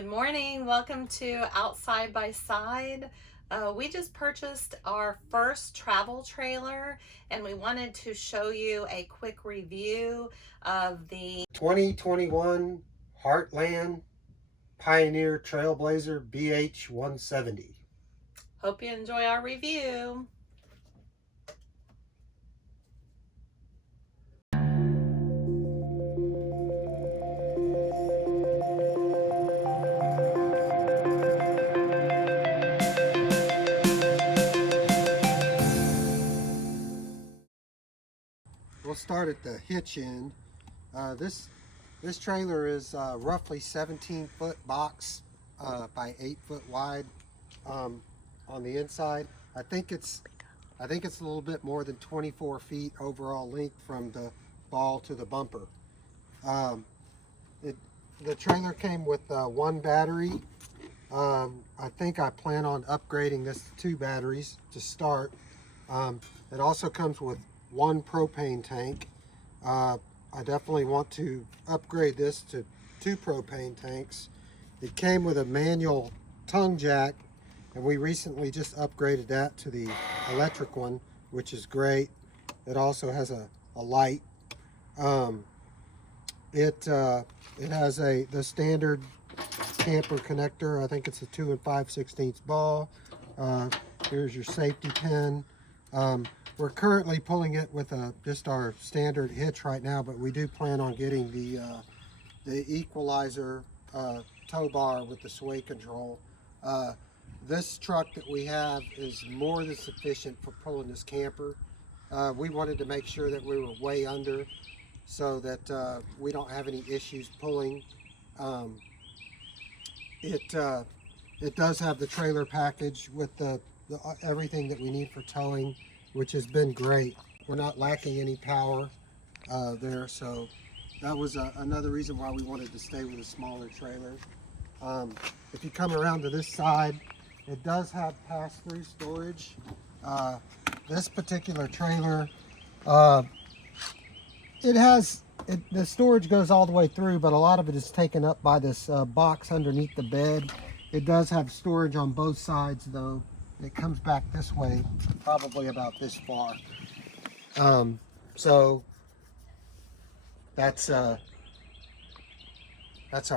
Good morning. Welcome to Outside by Side. We just purchased our first travel trailer and we wanted to show you a quick review of the 2021 Heartland Pioneer Trailblazer BH170. Hope you enjoy our review. We'll start at the hitch end. This trailer is roughly 17-foot box by 8-foot wide on the inside. I think it's a little bit more than 24 feet overall length from the ball to the bumper. The trailer came with one battery. I think I plan on upgrading this to 2 batteries to start. It also comes with 1 propane tank. I definitely want to upgrade this to 2 propane tanks. It came with a manual tongue jack, and we recently just upgraded that to the electric one, which is great. It also has a light. It has the standard camper connector. I think it's a 2 5/16 ball. Here's your safety pin. We're currently pulling it with just our standard hitch right now, but we do plan on getting the equalizer tow bar with the sway control. This truck that we have is more than sufficient for pulling this camper. We wanted to make sure that we were way under so that we don't have any issues pulling. It does have the trailer package with everything that we need for towing, which has been great. We're not lacking any power there, so that was another reason why we wanted to stay with a smaller trailer. If you come around to this side, it does have pass-through storage. This particular trailer, the storage goes all the way through, but a lot of it is taken up by this box underneath the bed. It does have storage on both sides though. It comes back this way, probably about this far. So that's our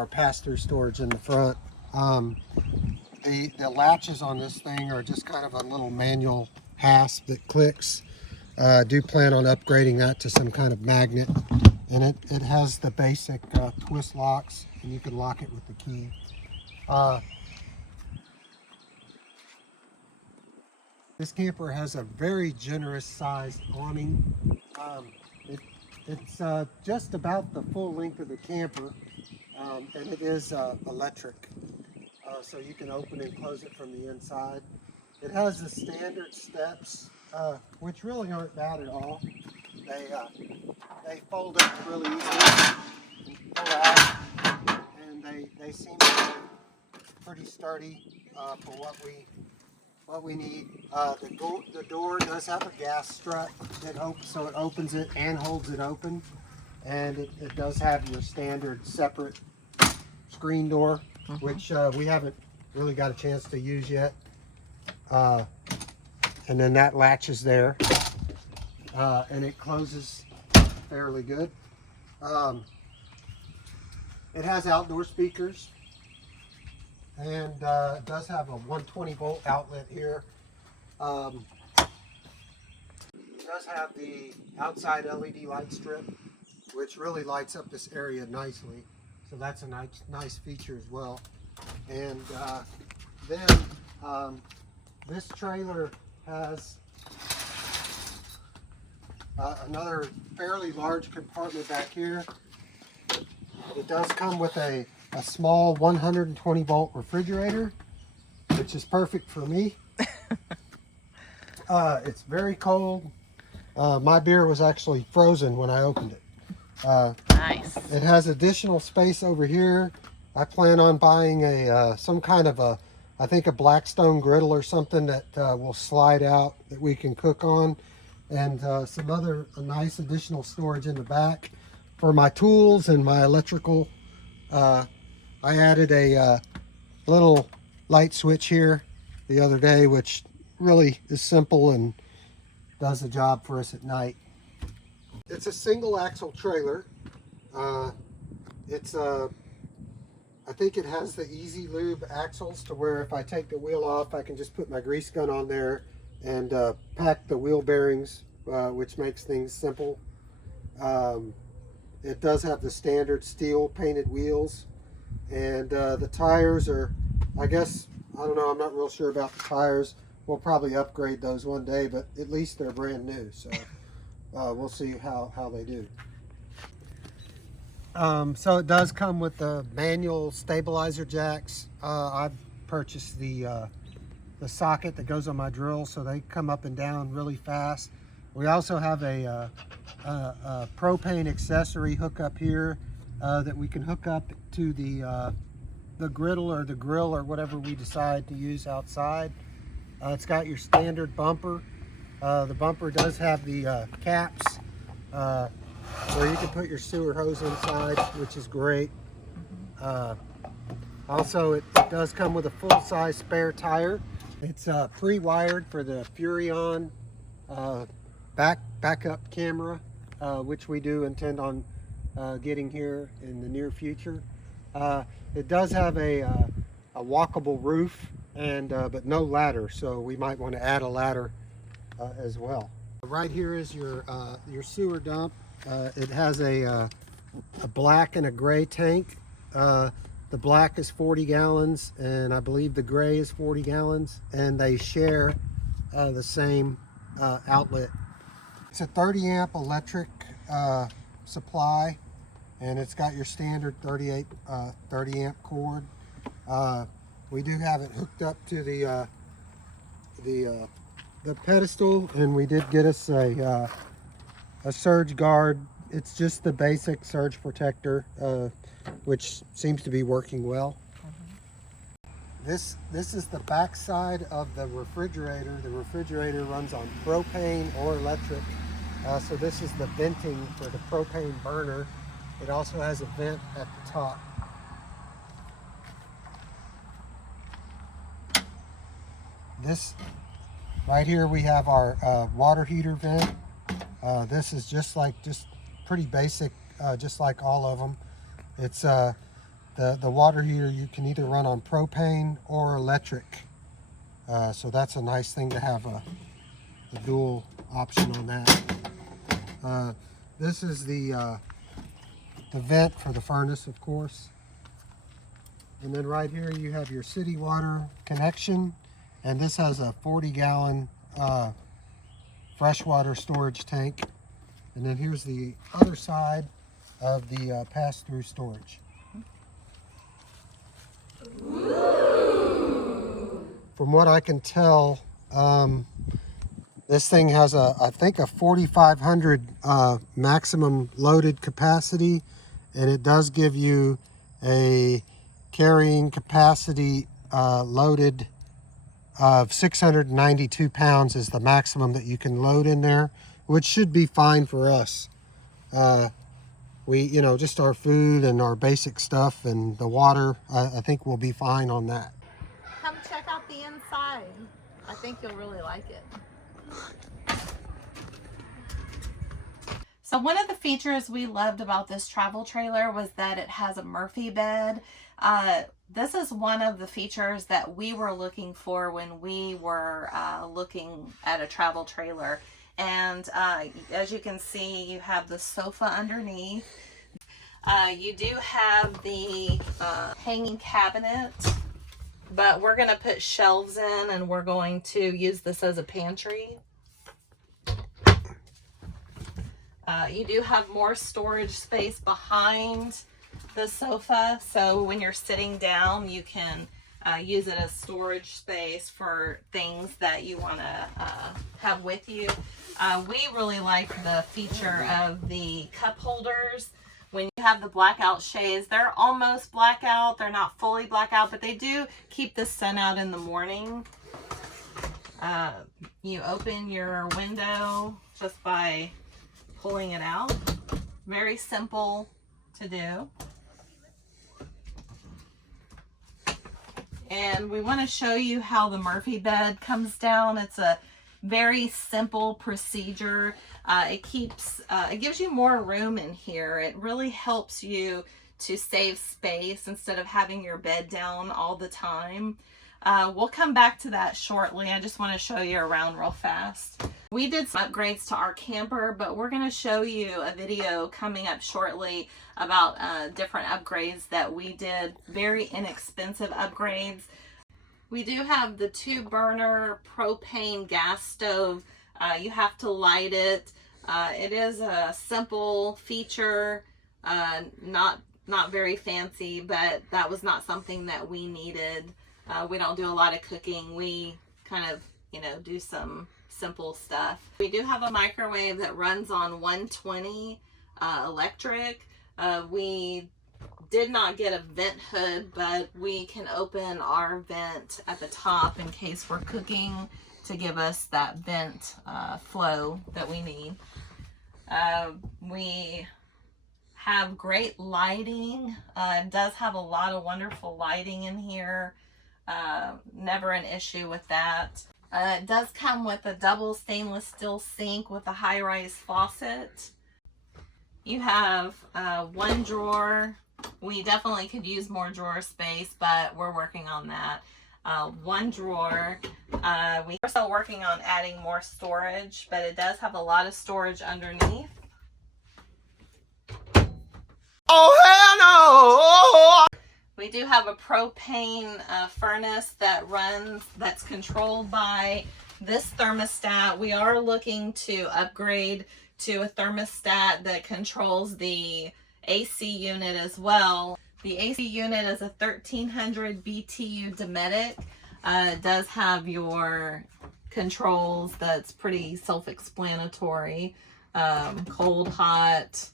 pass-through storage in the front. The latches on this thing are just kind of a little manual hasp that clicks. I do plan on upgrading that to some kind of magnet, and it has the basic twist locks, and you can lock it with the key. This camper has a very generous sized awning. It's just about the full length of the camper, and it is electric, so you can open and close it from the inside. It has the standard steps, which really aren't bad at all. They fold up really easily and pull out, and they seem to be pretty sturdy for what we need. The door does have a gas strut that so it opens it and holds it open, and it does have your standard separate screen door, which we haven't really got a chance to use yet. And then that latches there, and it closes fairly good. It has outdoor speakers, and it does have a 120 volt outlet here. It does have the outside LED light strip, which really lights up this area nicely, so that's a nice feature as well. And then this trailer has another fairly large compartment back here. It does come with a small 120 volt refrigerator, which is perfect for me. It's very cold. My beer was actually frozen when I opened it. Nice. It has additional space over here. I plan on buying some kind of I think a Blackstone griddle or something that will slide out that we can cook on, and some other nice additional storage in the back for my tools and my electrical. I added a little light switch here the other day, which really is simple and does the job for us at night. It's a single axle trailer. I think it has the easy lube axles to where if I take the wheel off, I can just put my grease gun on there and pack the wheel bearings, which makes things simple. It does have the standard steel painted wheels, and the tires are, I guess, I don't know, I'm not real sure about the tires. We'll probably upgrade those one day, but at least they're brand new, so we'll see how they do. So it does come with the manual stabilizer jacks. I've purchased the socket that goes on my drill, so they come up and down really fast. We also have a propane accessory hookup here that we can hook up to the griddle or the grill or whatever we decide to use outside. It's got your standard bumper. The bumper does have the caps where you can put your sewer hose inside, which is great. Also, it does come with a full-size spare tire. It's pre-wired for the Furrion backup camera, which we do intend on getting here in the near future. It does have a walkable roof, and but no ladder, so we might want to add a ladder as well. Right here is your sewer dump. It has a black and a gray tank. The black is 40 gallons, and I believe the gray is 40 gallons, and they share the same outlet. It's a 30 amp electric supply, and it's got your standard 30 amp cord. We do have it hooked up to the pedestal, and we did get us a surge guard. It's just the basic surge protector, which seems to be working well. This is the back side of the refrigerator. The refrigerator runs on propane or electric. So this is the venting for the propane burner. It also has a vent at the top. This right here, we have our water heater vent. This is just pretty basic, just like all of them. It's the water heater, you can either run on propane or electric. So that's a nice thing to have a dual option on that. This is the vent for the furnace, of course. And then right here you have your city water connection, and this has a 40-gallon freshwater storage tank. And then here's the other side of the pass-through storage. From what I can tell, this thing has I think a 4,500 maximum loaded capacity, and it does give you a carrying capacity loaded of 692 pounds is the maximum that you can load in there, which should be fine for us. We, just our food and our basic stuff and the water, I think we'll be fine on that. Come check out the inside. I think you'll really like it. So one of the features we loved about this travel trailer was that it has a Murphy bed. This is one of the features that we were looking for when we were looking at a travel trailer. And as you can see, you have the sofa underneath. You do have the hanging cabinet, but we're going to put shelves in, and we're going to use this as a pantry. You do have more storage space behind the sofa, so when you're sitting down, you can use it as storage space for things that you want to have with you. We really like the feature of the cup holders. When you have the blackout shades, they're almost blackout. They're not fully blackout, but they do keep the sun out in the morning. You open your window just by pulling it out. Very simple to do. And we want to show you how the Murphy bed comes down. It's a very simple procedure. It gives you more room in here. It really helps you to save space instead of having your bed down all the time. We'll come back to that shortly. I just want to show you around real fast. We did some upgrades to our camper, but we're going to show you a video coming up shortly about different upgrades that we did. Very inexpensive upgrades. We do have the 2-burner propane gas stove. You have to light it. It is a simple feature, not very fancy, but that was not something that we needed. We don't do a lot of cooking. We kind of, do some simple stuff. We do have a microwave that runs on 120 electric. We did not get a vent hood, but we can open our vent at the top in case we're cooking to give us that vent flow that we need. We have great lighting. It does have a lot of wonderful lighting in here. Never an issue with that. It does come with a double stainless steel sink with a high-rise faucet. You have one drawer. We definitely could use more drawer space, but we're working on that. One drawer. We're still working on adding more storage, but it does have a lot of storage underneath. Oh, hell no! We do have a propane furnace that that's controlled by this thermostat. We are looking to upgrade to a thermostat that controls the AC unit as well. The AC unit is a 1300 BTU Dometic. It does have your controls that's pretty self-explanatory. Cold, hot,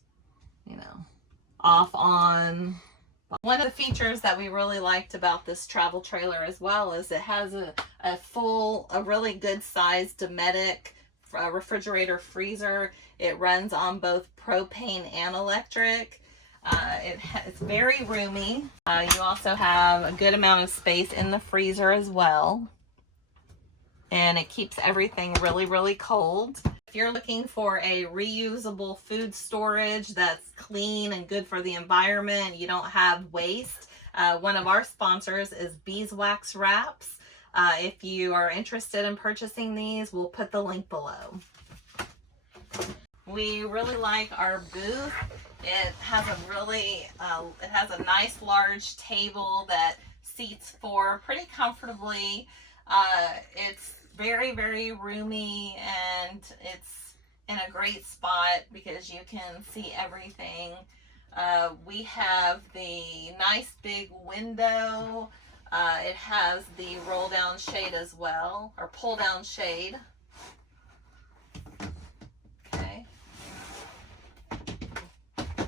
off, on. One of the features that we really liked about this travel trailer as well is it has a really good sized Dometic refrigerator freezer. It runs on both propane and electric. It's very roomy. You also have a good amount of space in the freezer as well. And it keeps everything really, really cold. If you're looking for a reusable food storage that's clean and good for the environment, you don't have waste, one of our sponsors is Beeswax Wraps. If you are interested in purchasing these, we'll put the link below. We really like our booth. It has a nice large table that seats 4 pretty comfortably. It's very, very roomy, and it's in a great spot because you can see everything. We have the nice big window. It has the roll down shade as well, or pull down shade. Okay.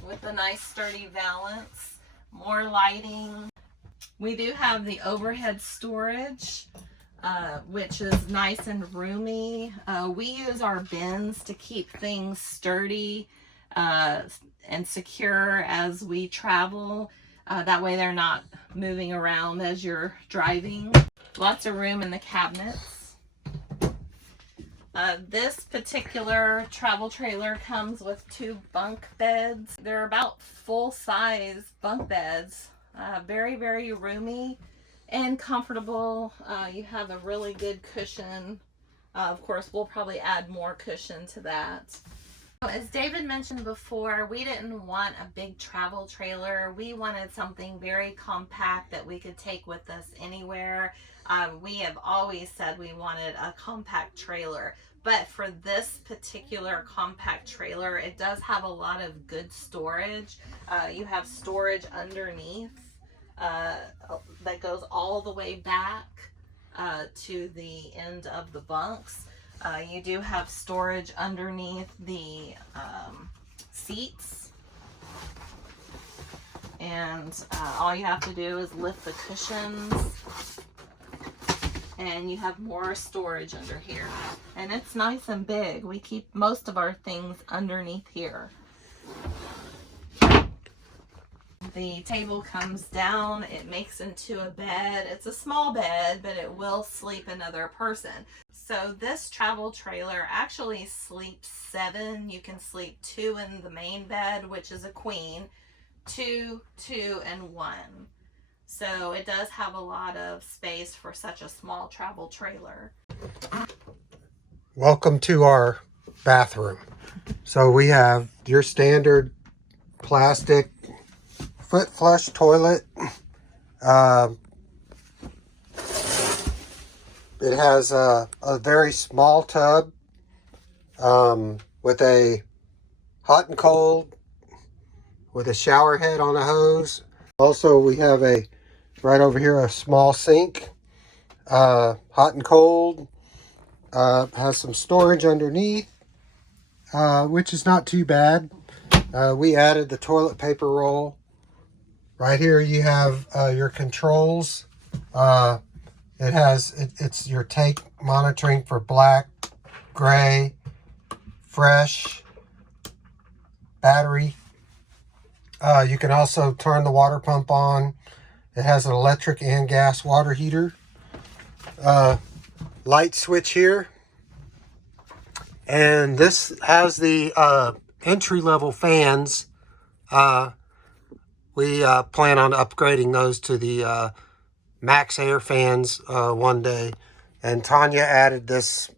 With the nice sturdy valance. More lighting. We do have the overhead storage, which is nice and roomy. We use our bins to keep things sturdy and secure as we travel. That way they're not moving around as you're driving. Lots of room in the cabinets. This particular travel trailer comes with 2 bunk beds. They're about full-size bunk beds. Very, very roomy and comfortable. You have a really good cushion. Of course, we'll probably add more cushion to that. As David mentioned before, we didn't want a big travel trailer. We wanted something very compact that we could take with us anywhere. We have always said we wanted a compact trailer, but for this particular compact trailer, it does have a lot of good storage. You have storage underneath that goes all the way back to the end of the bunks. You do have storage underneath the seats, and all you have to do is lift the cushions, and you have more storage under here, and it's nice and big. We keep most of our things underneath here. The table comes down, it makes into a bed. It's a small bed, but it will sleep another person. So this travel trailer actually sleeps 7. You can sleep 2 in the main bed, which is a queen, 2, 2, and 1. So it does have a lot of space for such a small travel trailer. Welcome to our bathroom. So we have your standard plastic foot flush toilet. It has a very small tub with a hot and cold, with a shower head on a hose. Also, we have right over here, a small sink, hot and cold. Has some storage underneath, which is not too bad. We added the toilet paper roll. Right here you have your controls. It's your take monitoring for black, gray, fresh, battery. You can also turn the water pump on. It has an electric and gas water heater. Light switch here. And this has the entry-level fans. We plan on upgrading those to the Max Air fans one day. And Tanya added this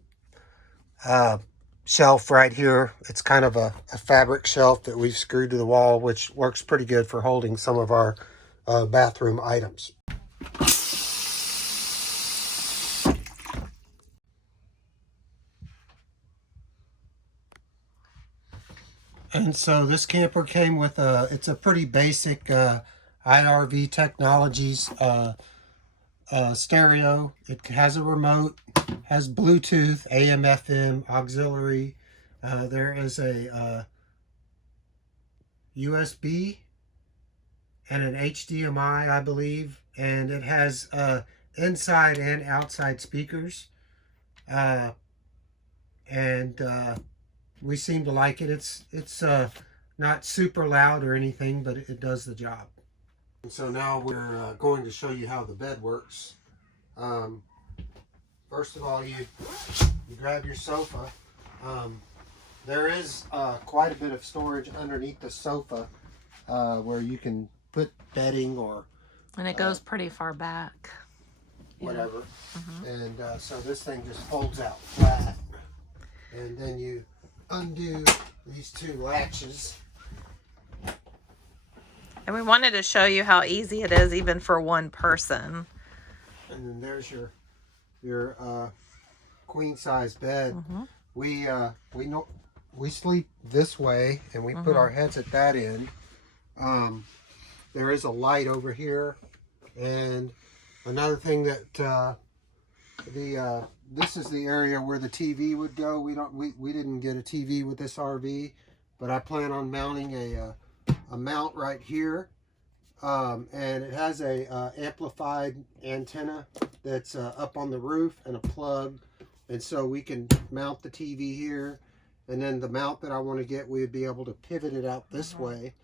shelf right here. It's kind of a fabric shelf that we've screwed to the wall, which works pretty good for holding some of our bathroom items. And so this camper came with it's a pretty basic IRV Technologies stereo. It has a remote, has Bluetooth, AM, FM, auxiliary. There is a USB and an HDMI, I believe. And it has inside and outside speakers. We seem to like it. It's not super loud or anything, but it does the job. And so now we're going to show you how the bed works. First of all, you grab your sofa. There is quite a bit of storage underneath the sofa where you can put bedding or... And it goes pretty far back. Whatever. And so this thing just folds out flat. And then you undo these 2 latches. And we wanted to show you how easy it is even for one person. And then there's your queen size bed. We sleep this way, and we put our heads at that end. There is a light over here, and another thing that this is the area where the TV would go. We didn't get a TV with this RV, but I plan on mounting a mount right here, and it has a amplified antenna that's up on the roof and a plug, and so we can mount the TV here, and then the mount that I want to get, we would be able to pivot it out this way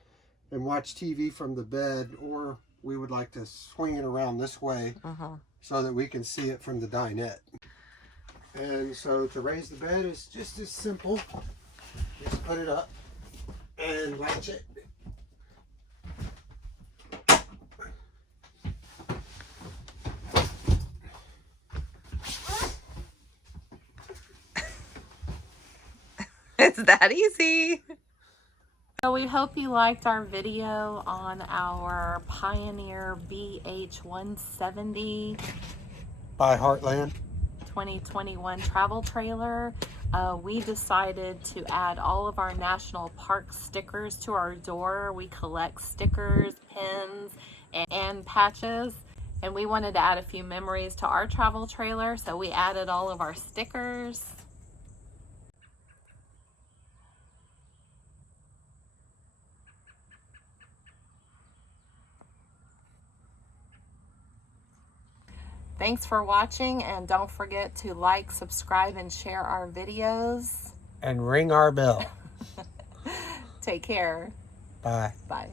and watch TV from the bed, or we would like to swing it around this way so that we can see it from the dinette. And so to raise the bed is just as simple. Just put it up and latch it. It's that easy. So we hope you liked our video on our Pioneer BH170 By Heartland 2021 travel trailer. We decided to add all of our national park stickers to our door. We collect stickers, pins, and patches, and we wanted to add a few memories to our travel trailer, so we added all of our stickers. Thanks for watching, and don't forget to like, subscribe, and share our videos. and ring our bell. Take care. Bye. Bye.